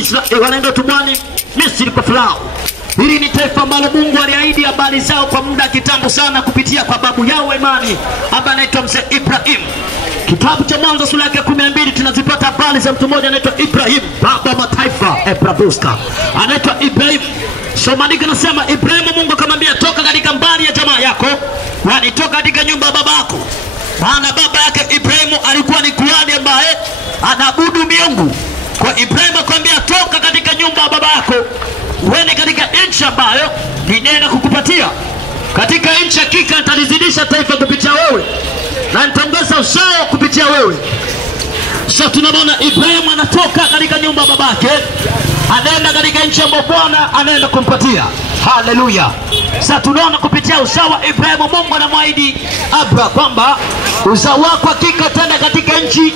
Israeli, wanaenda utumwani Misri kwa Farao. Hili ni taifa ambalo Mungu aliahidi habari zao kwa muda kitambo sana kupitia kwa babu yao imani ambaye anaitwa mzee Ibrahim. Kitabu cha Mwanzo sura ya 12 tunazipata habari za mtu mmoja anaitwa Ibrahim, baba mataifa Ebrabuska. Anaitwa Ibrahim. So maandiko nasema Ibrahim, Mungu akamwambia toka katika mbari ya jamaa yako, yani toka katika nyumba ya babako. Maana baba yake Ibrahim alikuwa ni kuhani ambaye anaabudu miungu. Kwa Ibrahim akamwambia toka katika nyumba ya baba yako, uende katika nchi ambayo ninaenda kukupatia. Katika nchi hakika nitalizidisha taifa kupitia wewe, na nitaongeza usawa kupitia wewe. So tunaona Ibrahim anatoka katika nyumba ya babake, anaenda katika nchi ambayo Bwana anaenda kumpatia. Haleluya. Sasa tunaona kupitia usawa Ibrahim, Mungu anamwahidi Abraham kwamba uzao wako hakika utaenda katika nchi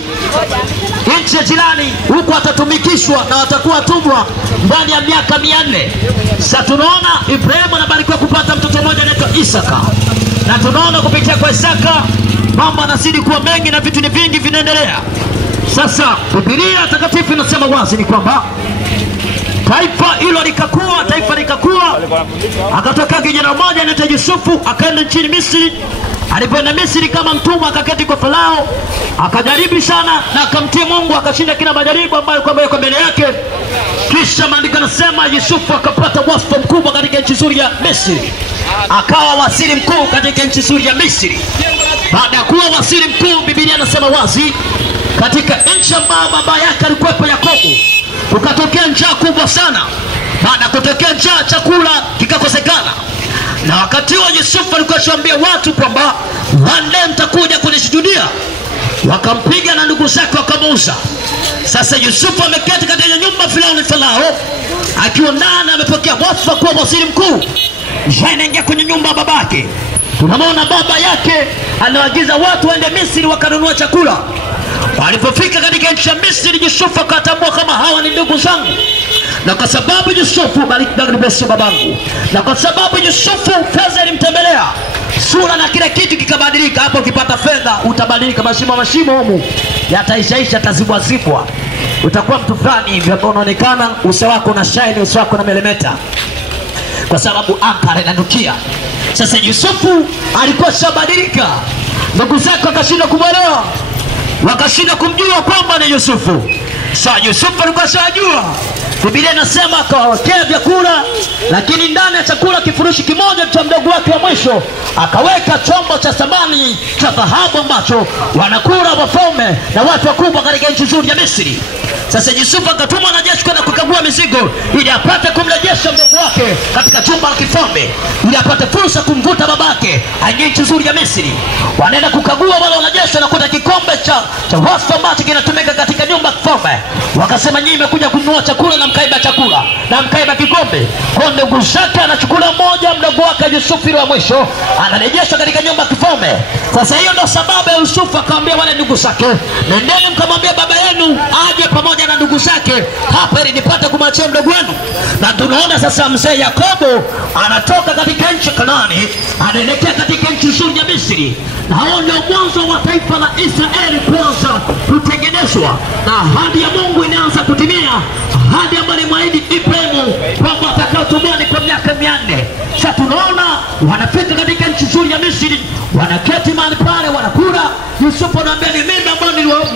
ya jirani, huko atatumikishwa na watakuwa watumwa ndani ya miaka 400. Sasa tunaona Ibrahim anabarikiwa kupata mtoto mmoja anaitwa Isaka. Na tunaona kupitia kwa Isaka mambo yanazidi kuwa mengi na vitu ni vingi vinaendelea. Sasa Biblia takatifu inasema wazi ni kwamba taifa hilo likakua, akatoka kijana mmoja anaitwa Yusufu, akaenda nchini Misri. Alipoenda Misri kama mtumwa, akaketi kwa Farao, akajaribu sana na akamtii Mungu, akashinda kila majaribu ambayo kwa mbele yake. Kisha maandiko yanasema Yusufu akapata wadhifa mkubwa katika nchi nzuri ya Misri, akawa waziri mkuu katika nchi nzuri ya Misri. Baada ya kuwa waziri mkuu, Biblia inasema wazi katika nchi ambayo baba yake alikuwa Yakobo, ukatokea njaa kubwa sana. Baada kutokea njaa, chakula kikakosekana. Na wakati wa Yusufu alikuwa anawaambia watu kwamba wale mtakuja kunishuhudia. Wakampiga na ndugu zake wakamuuza. Sasa Yusufu ameketi katika nyumba fulani Farao, akiwa ndani amepokea wadhifa kuwa waziri mkuu. Anaingia kwenye nyumba ya babake. Tunamwona baba yake anaagiza watu waende Misri wakanunua chakula. Walipofika katika nchi ya Misri, Yusufu akatambua kama hawa ni ndugu zangu. Na kwa sababu Yusufu bariki babangu, na kwa sababu Yusufu fedha ilimtembelea, sura na kila kitu kikabadilika. Hapo ukipata fedha utabadilika, mashimo humu yataishaisha, tazibwa. Utakuwa mtu fulani hivi ambao unaonekana uso wako una shine, uso wako na melemeta, kwa sababu anga linanukia. Sasa Yusufu alikuwa shabadilika. Ndugu zake wakashinda kumwelewa, wakashinda kumjua kwamba ni Yusufu. Sasa Yusufu alikuwa shajua. Biblia inasema akawawekea vyakula, lakini ndani ya chakula kifurushi kimoja cha mdogo wake wa mwisho akaweka chombo cha thamani cha dhahabu ambacho wanakula wafalme na watu wakubwa katika nchi nzuri ya Misri. Sasa Yusufu akatuma na jeshi kwenda kukagua mizigo ili apate kumrejesha mdogo wake katika jumba la kifalme, ili apate fursa kumvuta babake aingie nchi nzuri ya Misri. Wanaenda kukagua, wale wanajeshi wanakuta kikombe cha wasta ambacho kinatumika katika nyumba ya kifalme. Wakasema nyinyi mmekuja kununua chakula na mkaiba chakula na mkaiba kikombe. Kwa ndugu zake anachukua mmoja, mdogo wake Yusufu wa mwisho anarejeshwa katika nyumba ya kifalme. Sasa hiyo ndio sababu ya Yusufu akamwambia wale ndugu zake, nendeni mkamwambia baba yenu aje pamoja na ndugu zake hapa ili nipate kumwachia mdogo wenu. Na tunaona sasa mzee Yakobo anatoka katika nchi Kanaani, anaelekea katika nchi nzuri ya Misri. Na hao ndio mwanzo wa taifa la Israeli kwanza kutengenezwa, na ahadi ya Mungu inaanza kutimia, ahadi ambayo alimwahidi Ibrahimu kwamba atakao tumboni kwa miaka 400. Sasa tunaona wanafika katika nchi nzuri ya Misri, wanaketi mahali pale wanakula. Yusufu anaambia ni mimi ambaye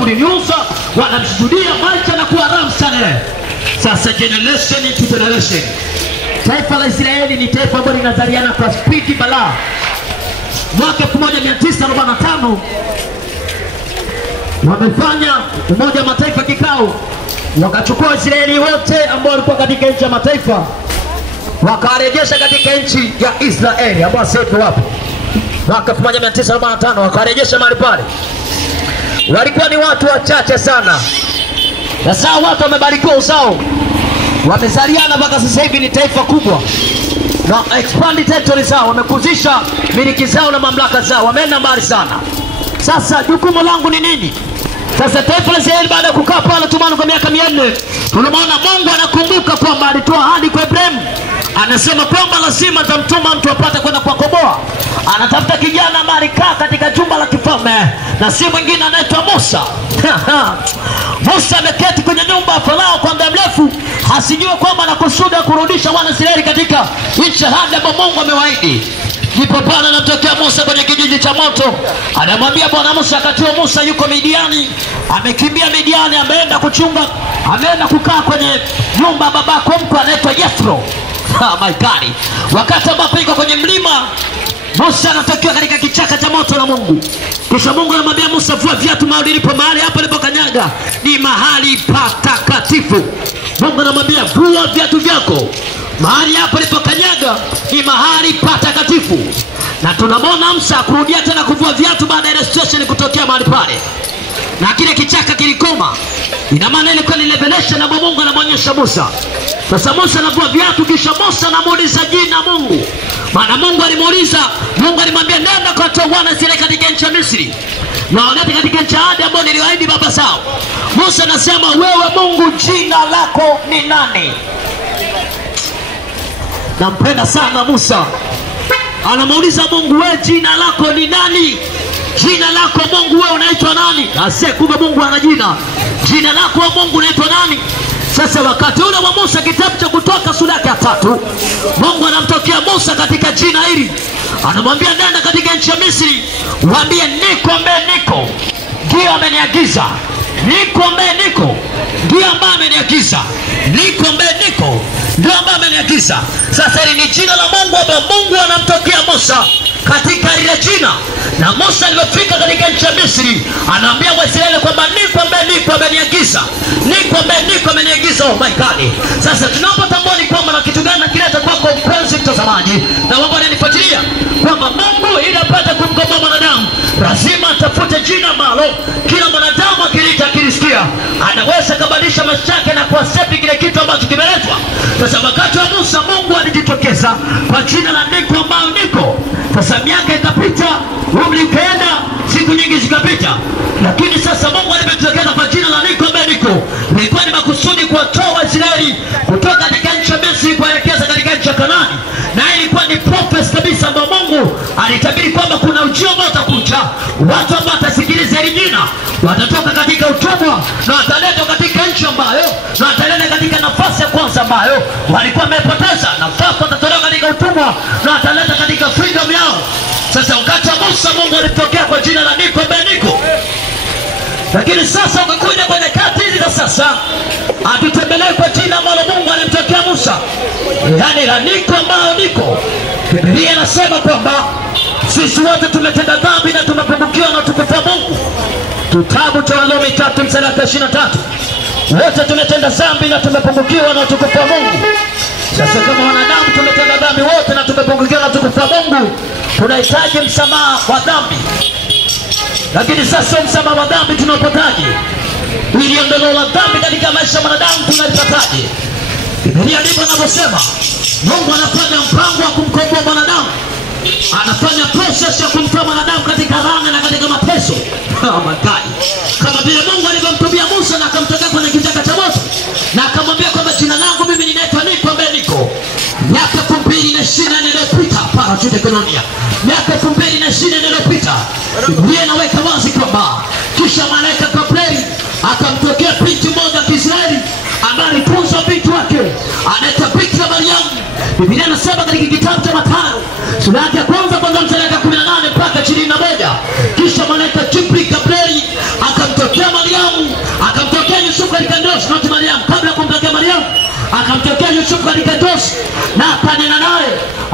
niliuza, wanamsujudia, maisha na kuwa raha sana. Sasa generation to generation, taifa la Israeli ni taifa ambalo linazaliana kwa spidi balaa. Mwaka 1945 wamefanya Umoja wa Mataifa kikao, wakachukua Israeli wote ambao walikuwa katika nchi ya mataifa, wakarejesha katika nchi ya Israeli ambao sasa wapo. Mwaka 1945 wakarejesha mahali pale. Walikuwa ni watu wachache sana. Sasa watu wamebarikiwa uzao, wamezaliana mpaka sasa hivi ni taifa kubwa, na expand territory zao, wamekuzisha miliki zao na mamlaka zao, wameenda mbali sana. Sasa jukumu langu ni nini? Sasa taifa la Israeli baada ya kukaa pale tumani kwa miaka 400, tunaona Mungu anakumbuka kwamba alitoa ahadi kwa Ibrahim. Anasema kwamba lazima atamtuma mtu apate kwenda kuwakomboa. Anatafuta kijana ambaye alikaa katika jumba la kifalme, na si mwingine anaitwa Musa. Musa ameketi kwenye nyumba ya Farao kwa muda mrefu, asijue kwamba anakusudia kurudisha wana Israeli katika nchi hadi ambayo Mungu amewaahidi. Ndipo Bwana anamtokea Musa kwenye kijiji cha moto. Anamwambia Bwana Musa, wakati Musa yuko Midiani, amekimbia Midiani, ameenda kuchunga, ameenda kukaa kwenye nyumba babako mkwe anaitwa Jethro. My God. Wakati ambapo yuko kwenye mlima, Musa anatokea katika kichaka cha moto na Mungu. Kisha Mungu anamwambia Musa, vua viatu mahali ulipo, mahali hapa ulipokanyaga ni mahali patakatifu. Mungu anamwambia vua viatu vyako, mahali hapa ulipokanyaga ni mahali patakatifu. Na tunamwona Musa kurudia tena kuvua viatu baada ya situation kutokea mahali pale. Na kile kichaka kilikoma. Ina maana ilikuwa ni revelation na Mungu anamwonyesha Musa. Sasa Musa anavua viatu, kisha Musa anamuuliza jina Mungu. Maana Mungu alimuuliza, Mungu alimwambia nenda kwa wana Israeli katika nchi ya Misri, na wanati katika nchi hadi ambayo niliwaahidi baba zao. Musa anasema, wewe Mungu jina lako ni nani? Nampenda sana Musa. Anamuuliza Mungu, wewe jina lako ni nani? Jina lako Mungu wewe unaitwa nani? Ase kumbe Mungu ana jina. Jina lako Mungu unaitwa nani? Sasa wakati ule wa Musa, kitabu cha Kutoka sura ya 3, Mungu anamtokea Musa katika jina hili. Anamwambia nenda katika nchi ya Misri, waambie niko ambaye niko ndiye ameniagiza. Niko ambaye niko ndiye ambaye ameniagiza. Niko ambaye niko ndiye ambaye ameniagiza. Sasa hili ni jina la Mungu ambaye Mungu anamtokea Musa katika ile jina. Na Musa alipofika katika nchi ya Misri, anaambia Waisraeli kwamba niko ambaye niko ameniagiza. Niko ambaye niko ameniagiza. Oh my God. Sasa tunapotambua ni kwamba na kitu gani kileta kwako mpenzi mtazamaji na wao wananifuatilia, kwamba Mungu ili apate kumkomboa mwanadamu lazima atafute jina ambalo kila mwanadamu akilita akilisikia anaweza kubadilisha maisha yake na kuaccept kile kitu ambacho kimeletwa. Sasa wakati wa Musa Mungu alijitokeza kwa jina la niko ambao niko. Sasa miaka ikapita, umri ukaenda, siku nyingi zikapita, lakini sasa Mungu alijitokeza kwa jina la niko ambaye niko. Ilikuwa ni makusudi kuwatoa Waisraeli kutoka katika nchi ya Misri kuelekeza katika nchi ya Kanaani. Na ilikuwa ni prophecy kabisa ambapo Mungu alitabiri kwamba kuna ujio ambao utakuja, watu ambao watasikiliza hili jina watatoka katika utumwa na wataletwa katika nchi ambayo, na wataletwa katika nafasi ya kwanza ambayo walikuwa wamepoteza. Nafasi watatolewa katika utumwa na wataletwa katika freedom yao. Sasa wakati wa Musa Mungu alitokea kwa jina la niko ambaye niko. Lakini sasa ukakuja kwenye kati hizi za sasa, atutembelee kwa jina ambalo Mungu alimtokea Musa, yani la niko ambao niko. Biblia inasema kwamba sisi wote tumetenda dhambi na tumepungukiwa na utukufu wa Mungu. Kitabu cha Warumi 3:23. Wote tumetenda dhambi na tumepungukiwa na utukufu wa Mungu. Sasa kama wanadamu tumetenda dhambi wote na tumepungukiwa na utukufu wa Mungu, tunahitaji msamaha wa dhambi. Lakini sasa msamaha wa dhambi tunapotaje? Ili ondoleo la dhambi katika maisha ya mwanadamu tunalipataje? Biblia ndivyo inavyosema. Mungu anafanya mpango wa kumkomboa mwanadamu. Anafanya process ya kumtoa mwanadamu katika laana na katika mateso. Oh my God. Kama vile Mungu alivyomtumia Musa na akamtokea kwenye kichaka cha moto na akamwambia kwamba jina langu mimi ninaitwa niko ambaye niko. Miaka 2024 iliyopita para tutekononia. Miaka 2024 iliyopita Biblia inaweka wazi kwamba kisha malaika Gabriel akamtokea binti mmoja wa Israeli ambaye alitunza binti wake anaitwa Bikira Mariamu. Biblia inasema katika kitabu cha Mathayo sura ya kwanza kuanzia mstari wa 18 mpaka 21, kisha malaika Gabriel akamtokea Mariamu, akamtokea Yusufu katika ndoto, not Mariamu, kabla ya kumtokea Mariamu akamtokea Yusufu katika ndoto na akanena naye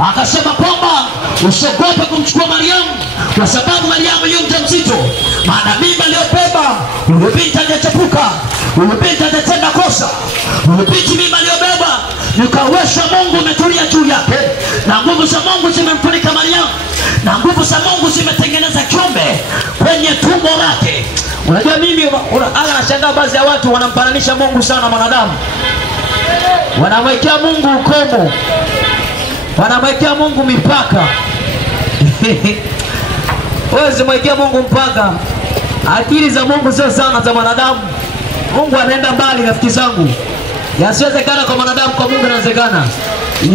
akasema kwamba usiogope kumchukua Mariamu kwa sababu Mariamu yu mjamzito, maana mimba aliyobeba yule binti hajachepuka, yule binti hajatenda kosa, yule binti mimba aliyobeba nikawesha Mungu umetulia juu yake, na nguvu za Mungu zimemfunika Mariamu, na nguvu za Mungu zimetengeneza kiumbe kwenye tumbo lake. Unajua mimi anashangaa baadhi ya watu wanampananisha Mungu sana na mwanadamu. Wanamwekea Mungu ukomo, wanamwekea Mungu mipaka. Wewe simwekea Mungu mpaka. Akili za Mungu sio sana za mwanadamu. Mungu anaenda mbali rafiki zangu. Yasiwezekana kwa mwanadamu, kwa Mungu inawezekana.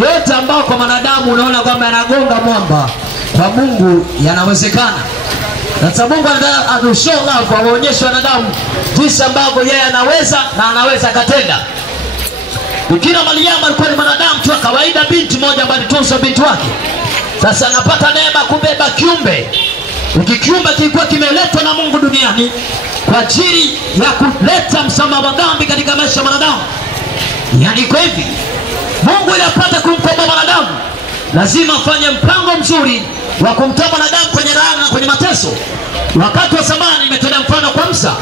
Yote ambao kwa mwanadamu unaona kwamba yanagonga mwamba, kwa Mungu yanawezekana. Sasa Mungu anataka atushow love, aonyeshe wanadamu jinsi ambavyo yeye anaweza na anaweza katenda. Bikira Mariamu alikuwa ni mwanadamu tu kawaida, binti moja ambaye alitunza binti wake. Sasa anapata neema kubeba kiumbe. Kiumbe kilikuwa kimeletwa na Mungu duniani kwa ajili ya kuleta msamaha wa dhambi katika maisha ya mwanadamu. Yaani kwa hivi Mungu ili apate kumkomboa mwanadamu lazima afanye mpango mzuri wa kumtoa mwanadamu kwenye laana na kwenye mateso. Wakati wa zamani imetolea mfano kwa Musa.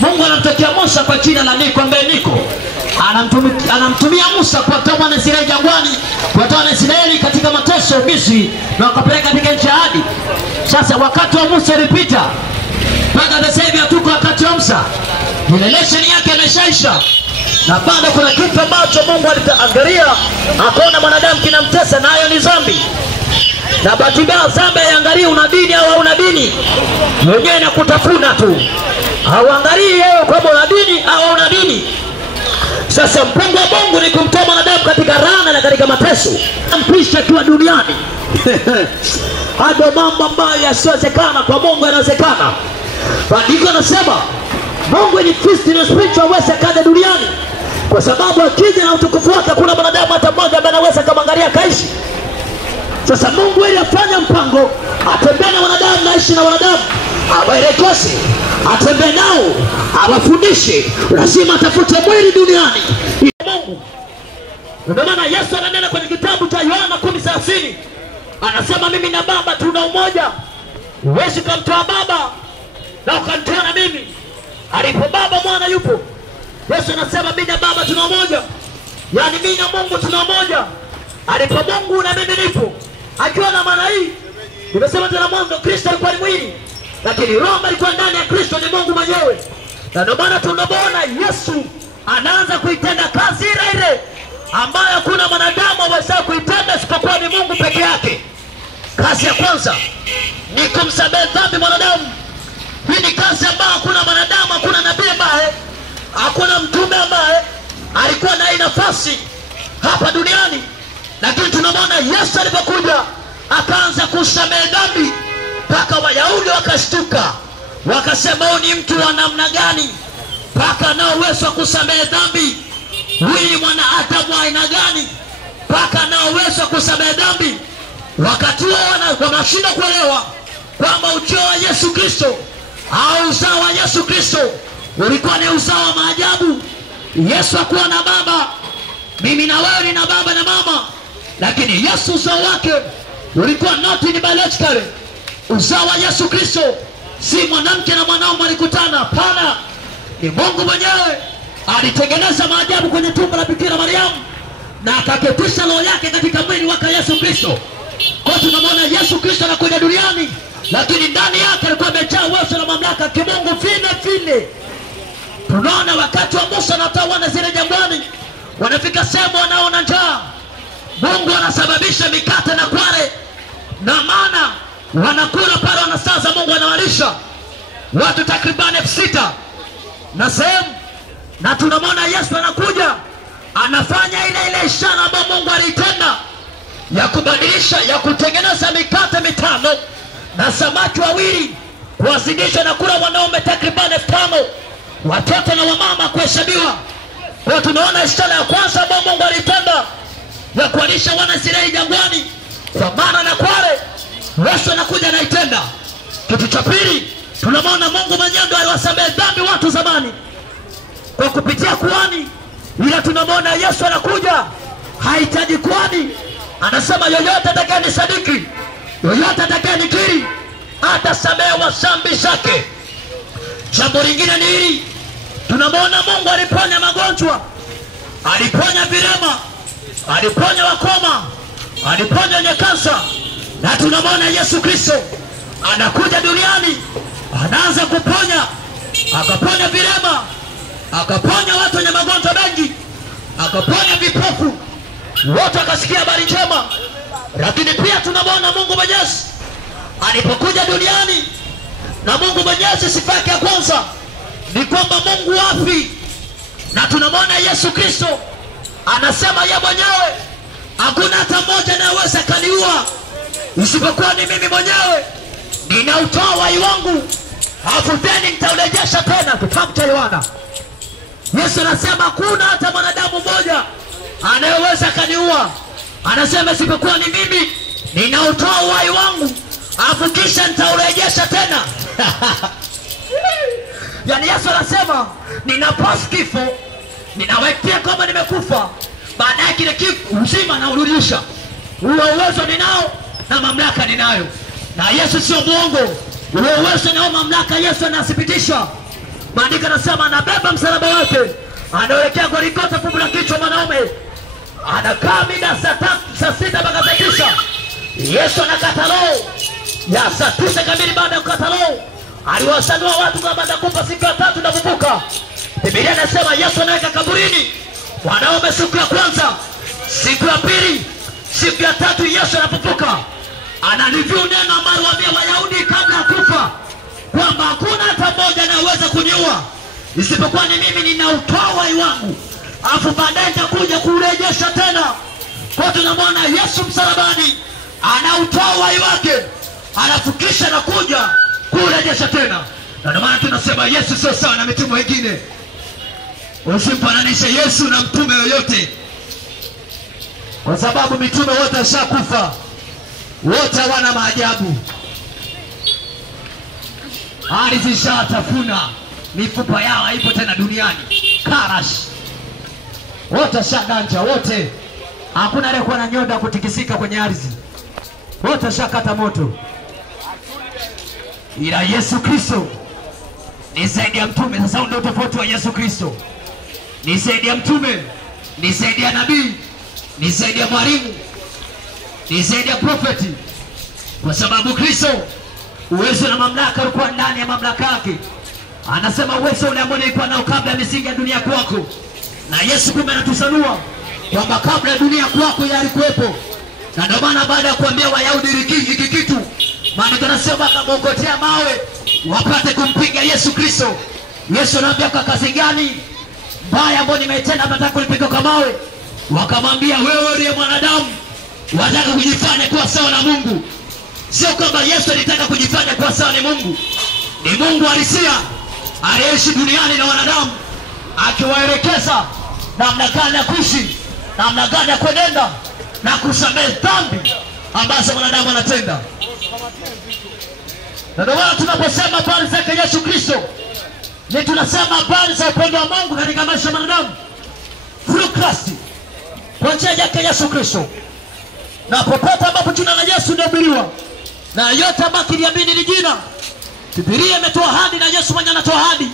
Mungu anamtokea Musa kwa jina la Niko ambaye Niko anamtumia Musa kuwatoa wana Israeli jangwani, kuwatoa wana Israeli katika mateso Misri na wakapeleka katika nchi ya ahadi. Sasa wakati wa Musa ulipita, mpaka sasa hivi hatuko wakati wa Musa. Generation yake imeshaisha. Na bado kuna kitu ambacho Mungu alitaangalia, akaona mwanadamu kinamtesa, nayo ni dhambi. Na bahati mbaya dhambi haiangalii una dini au hauna dini. Mwenyewe inakutafuna tu. Hauangalii wewe kama una dini au hauna dini. Sasa mpango wa Mungu ni kumtoa mwanadamu katika laana na katika mateso. Ampisha akiwa duniani. Hayo mambo ambayo yasiwezekana kwa Mungu yanawezekana. Maandiko yanasema Mungu ni physical na spiritual aweze kaja duniani. Kwa sababu akija na utukufu wake kuna mwanadamu hata mmoja ambaye anaweza kumwangalia kaishi. Sasa Mungu ili afanye mpango, atembee na wanadamu, naishi na wanadamu, awaelekeze, atembee nao, awafundishe, lazima atafute mwili duniani. Mungu. Ndio maana Yesu ananena kwenye kitabu cha Yohana 10:30. Anasema mimi na Baba tuna umoja. Huwezi kumtoa Baba na ukanitoa na mimi. Alipo Baba Mwana yupo. Yesu anasema mimi na Baba tuna umoja. Yaani mimi na Mungu tuna umoja. Alipo Mungu na mimi nipo. Akiwa na maana hii, nimesema tena mwanzo Kristo alikuwa ni mwili, lakini roho alikuwa ndani ya Kristo ni Mungu mwenyewe. Na ndio maana tunaona Yesu anaanza kuitenda kazi ile ambayo hakuna mwanadamu aweza kuitenda isipokuwa ni Mungu peke yake. Kazi ya kwanza ni kumsamehe dhambi mwanadamu. Hii ni kazi ambayo hakuna mwanadamu, hakuna nabii ambaye, hakuna mtume ambaye alikuwa na nafasi hapa duniani. Lakini tunamwona Yesu alipokuja akaanza kusamehe dhambi, mpaka Wayahudi wakashtuka, wakasema huyu ni mtu wa namna gani mpaka anao uwezo wa kusamehe dhambi? Huyu mwana Adamu wa aina gani mpaka anao uwezo wa kusamehe dhambi? Wakati wanashindwa kuelewa kwamba ujio wa Yesu Kristo au uzao wa Yesu Kristo ulikuwa ni uzao wa maajabu. Yesu hakuwa na baba, mimi na wewe ni na baba na mama, lakini Yesu uzao wake ulikuwa not in biological. Uzao wa Yesu Kristo si mwanamke na mwanaume walikutana, hapana. Ni Mungu mwenyewe alitengeneza maajabu kwenye tumbo la Bikira Mariamu na akaketisha roho yake katika mwili wake Yesu Kristo. Kwa tunamwona Yesu Kristo anakuja duniani, lakini ndani yake alikuwa amejaa uwezo na mamlaka kimungu vile vile. Tunaona wakati wa Musa na watu wana zile jangwani, wanafika sehemu wanaona njaa, Mungu anasababisha mikate na kware na mana, wanakula pale, wanasaza, Mungu anawalisha watu takriban 6,000 na sehemu. Na tunamwona Yesu anakuja anafanya ile ishara ambayo Mungu alitenda ya kubadilisha, ya kutengeneza mikate 5 na samaki 2 kuwazidisha na kula wanaume takriban 5,000, watoto na wamama kuhesabiwa. Kwa tunaona ishara ya kwanza ambayo Mungu alitenda ya kuwalisha wana Israeli jangwani kwa mana na kware, Yesu anakuja anaitenda. Kitu cha pili, tunamwona Mungu mwenyewe ndiye aliwasamehe dhambi watu zamani kwa kupitia kuhani, ila tunamwona Yesu anakuja hahitaji kuhani. Anasema yoyote atakayenisadiki, yoyote atakayenikiri atasamehewa dhambi zake. Jambo lingine ni hili, tunamwona Mungu aliponya magonjwa, aliponya vilema, aliponya wakoma, aliponya wenye kansa. Na tunamwona Yesu Kristo anakuja duniani anaanza kuponya, akaponya vilema, akaponya watu wenye magonjwa mengi, akaponya vipofu, wote wakasikia habari njema. Lakini pia tunamwona Mungu Mwenyezi alipokuja duniani, na Mungu Mwenyezi sifa yake ya kwanza ni kwamba Mungu wafi. Na tunamwona Yesu Kristo anasema yeye mwenyewe hakuna hata mmoja anayeweza kaniua isipokuwa ni mimi mwenyewe, ninautoa uhai wangu alafu tena nitaurejesha tena. Kitabu cha Yohana, Yesu anasema hakuna hata mwanadamu mmoja anayeweza kaniua. Anasema isipokuwa ni mimi ninautoa uhai wangu, afu kisha nitaurejesha tena. Yani Yesu anasema ninapost kifo, ninawekea kama nimekufa, baadaye kile kifo uzima na urudisha. Huo uwezo ninao na mamlaka ninayo. Na Yesu sio muongo. Huo uwezo na mamlaka Yesu anathibitisha. Maandiko yanasema anabeba msalaba wake, anaelekea Golgotha, fumbo la kichwa mwanaume. Anakaa mida saa 6 mpaka saa 9. Yesu anakata roho ya saa 9 kamili. Baada ya kukata roho, aliwasanua watu kama atakufa siku ya 3 na kuvuka. Biblia inasema Yesu anaweka kaburini wanaume siku ya kwanza, siku ya pili, siku ya 3 Yesu anafufuka. Analivyo neno ambalo waambia Wayahudi kabla ya kufa kwamba hakuna hata mmoja anayeweza kuniua isipokuwa ni mimi ninautoa uhai wangu, afu baadaye nitakuja kurejesha tena. Kwa tunamwona Yesu msalabani anautoa uhai wake, anafukisha na kuja kurejesha tena. Na ndio maana tunasema Yesu sio sawa na mitume wengine. Usimfananishe Yesu na mtume yoyote, kwa sababu mitume wote washakufa, wote wana maajabu. Ardhi ishatafuna, mifupa yao haipo tena duniani. Karash, wote shaganja, wote hakuna aliyekuwa na nyonda kutikisika kwenye ardhi, wote shakata moto. Ila Yesu Kristo ni zaidi ya mtume. Sasa ndio tofauti wa Yesu Kristo. Ni zaidi ya mtume, ni zaidi ya nabii, ni zaidi ya mwalimu, ni zaidi ya profeti. Kwa sababu Kristo uwezo na mamlaka ulikuwa ndani ya mamlaka yake. Anasema uwezo ule ambao ulikuwa nao kabla ya misingi ya dunia kwako. Na Yesu kumbe anatusanua kwamba kabla ya dunia kwako yalikuwepo. Na ndio maana baada ya kuambia Wayahudi hiki kitu, maana tunasema akamokotea mawe wapate kumpiga Yesu Kristo. Yesu anaambia kwa kazi gani mbaya ambayo nimetenda nataka kunipiga kwa mawe? Wakamwambia wewe ndiye mwanadamu, wataka kujifanya kuwa sawa na Mungu. Sio kwamba Yesu alitaka kujifanya kuwa sawa na Mungu. Ni Mungu halisia aliyeishi duniani na wanadamu, akiwaelekeza namna gani ya kuishi, namna gani ya kuenenda na kusamehe dhambi ambazo wanadamu wanatenda. Na ndio maana tunaposema habari zake Yesu Kristo, ni tunasema habari za upendo wa Mungu katika maisha ya wanadamu through Christ, kwa njia yake Yesu Kristo. Na popote ambapo jina la Yesu linahubiriwa na yote ambayo kiliamini ni jina, Biblia imetoa ahadi na Yesu mwenyewe anatoa ahadi.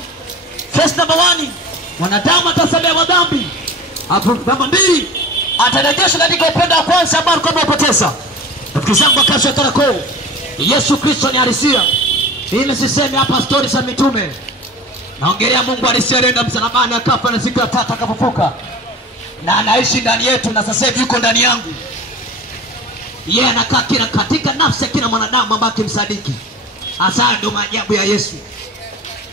First number 1, wanadamu atasamehewa dhambi. Hapo namba 2, atarejeshwa katika upendo wa kwanza ambao alikuwa amepoteza. Tukizamba kasha karako, Yesu Kristo ni halisia. Mimi sisemi hapa stories za mitume. Naongelea Mungu alisienda msalabani akafa na siku ya 3 akafufuka. Na anaishi ndani yetu na sasa hivi yuko ndani yangu. Yeye anakaa kila katika nafsi ya kila mwanadamu ambaye kimsadiki. Hasa ndio maajabu ya Yesu.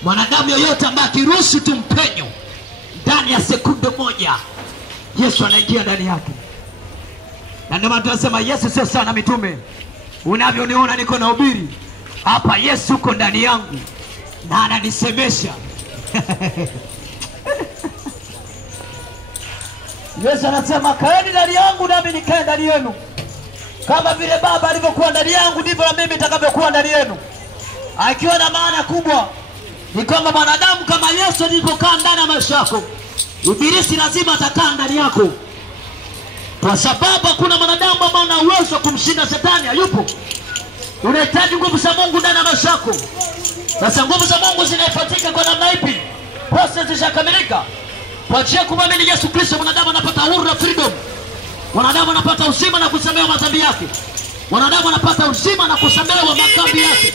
Mwanadamu yoyote ambaye kiruhusu tumpenyo ndani ya sekunde moja, Yesu anaingia ndani yake. Na ndio maana tunasema Yesu sio sana mitume. Unavyoniona niko na ubiri hapa, Yesu uko ndani yangu na ananisemesha. Yesu anasema kaeni ndani yangu nami nikae ndani yenu. Kama vile Baba alivyokuwa ndani yangu ndivyo na mimi nitakavyokuwa ndani yenu. Akiwa na maana kubwa ni kwamba mwanadamu kama Yesu alipokaa ndani ya maisha yako, Ibilisi lazima atakaa ndani yako. Kwa sababu hakuna mwanadamu ambaye ana uwezo kumshinda Shetani, hayupo. Unahitaji nguvu za Mungu ndani ya maisha yako. Sasa nguvu za Mungu zinafuatika kwa namna ipi? Process ishakamilika. Kwa njia ya kumwamini Yesu Kristo mwanadamu anapata uhuru na freedom. Mwanadamu anapata uzima na kusamehewa madhambi yake. Mwanadamu anapata uzima na kusamehewa madhambi yake.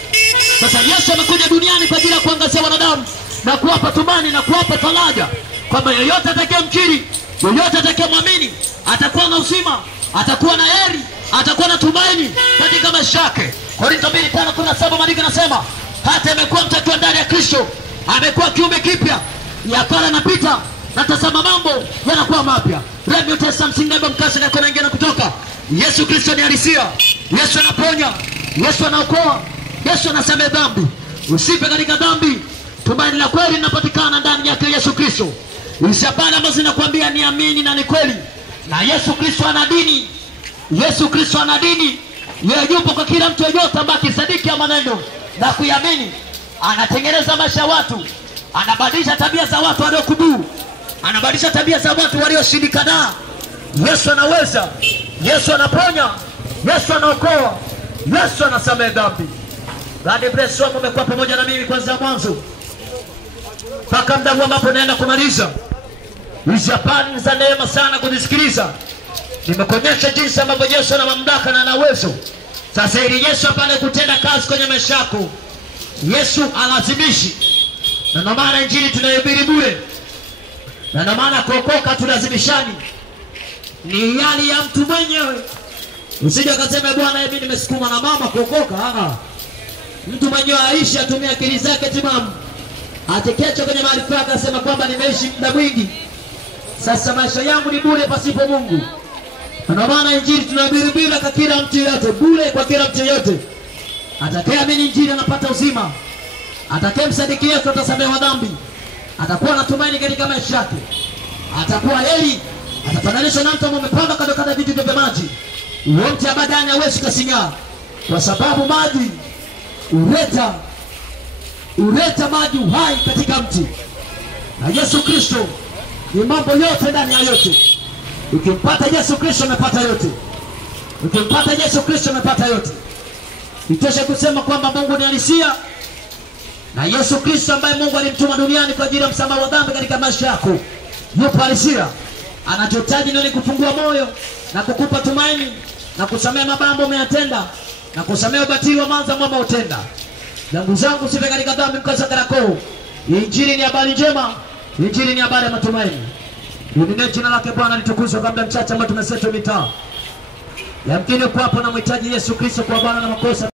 Sasa Yesu amekuja duniani kwa ajili ya kuangazia wanadamu na kuwapa tumaini na kuwapa faraja kwamba yeyote atakayemkiri, yeyote atakayemwamini atakuwa na uzima, atakuwa na heri, atakuwa na tumaini katika maisha yake. Korintho 2:5-7 maandiko yanasema hata amekuwa mtakiwa ndani ya Kristo, amekuwa kiumbe kipya, ya kale yanapita na tazama mambo yanakuwa mapya. Remi utesa msingaba mkasa na kunaingia na kutoka. Yesu Kristo ni halisia. Yesu anaponya, Yesu anaokoa, Yesu anasamehe dhambi. Usipe katika dhambi. Tumaini la kweli linapatikana ndani yake Yesu Kristo. Ishabana ambazo zinakuambia niamini na ni kweli. Na Yesu Kristo ana dini. Yesu Kristo ana dini. Yeye yupo kwa kila mtu yeyote ambaye akisadiki maneno na kuamini. Anatengeneza maisha ya watu. Anabadilisha tabia za watu waliokubu. Anabadilisha tabia za watu walioshindikana. Yesu anaweza. Yesu anaponya. Yesu anaokoa. Yesu anasamehe dhambi. God bless you. Mmekuwa pamoja na mimi kwanza mwanzo mpaka muda huu ambapo naenda kumaliza. Hizi hapana za neema sana kunisikiliza. Nimekuonyesha jinsi ambavyo Yesu ana mamlaka na ana uwezo. Sasa ili Yesu apate kutenda kazi kwenye maisha yako, Yesu alazimishi. Na ndio maana injili tunahubiri bure. Na ndio maana kuokoka tulazimishani. Ni hali ya mtu mwenyewe. Usije ukasema bwana mimi nimesukuma na mama kuokoka. Mtu mwenyewe aishi, atumie akili zake timamu. Atekecho kwenye maarifa yake asema kwamba nimeishi muda mwingi. Sasa maisha yangu ni bure pasipo Mungu. Ndio maana injili tunahubiri bure kwa kila mtu yote, bure kwa kila mtu yote. Atakayeamini injili anapata uzima. Atakayemsadiki Yesu atasamehewa dhambi. Atakuwa na tumaini katika maisha yake. Atakuwa heri. Atafananishwa na mtu ambaye amepanda kando vitu vya maji. Wote abadani hawezi kusinyaa. Kwa sababu maji huleta maji uhai katika mti. Na Yesu Kristo ni mambo yote ndani ya yote. Ukimpata Yesu Kristo umepata yote. Ukimpata Yesu Kristo umepata yote. Itoshe kusema kwamba Mungu ni halisia. Na Yesu Kristo ambaye Mungu alimtuma duniani kwa ajili ya msamaha wa dhambi katika maisha yako, yupo halisia. Anachotaji ni kufungua moyo na kukupa tumaini na kusamehe mabambo umeyatenda na kusamehe ubatili wa manza mwamba utenda. Ndugu zangu, sife katika dhambi mkaza karako. Injili ni habari njema. Injili ni habari ya matumaini. Ndio jina lake Bwana litukuzwe. Kabla mchache ambao tumeseto mitaa. Yamkini kwa hapo na mhitaji Yesu Kristo kwa Bwana na makosa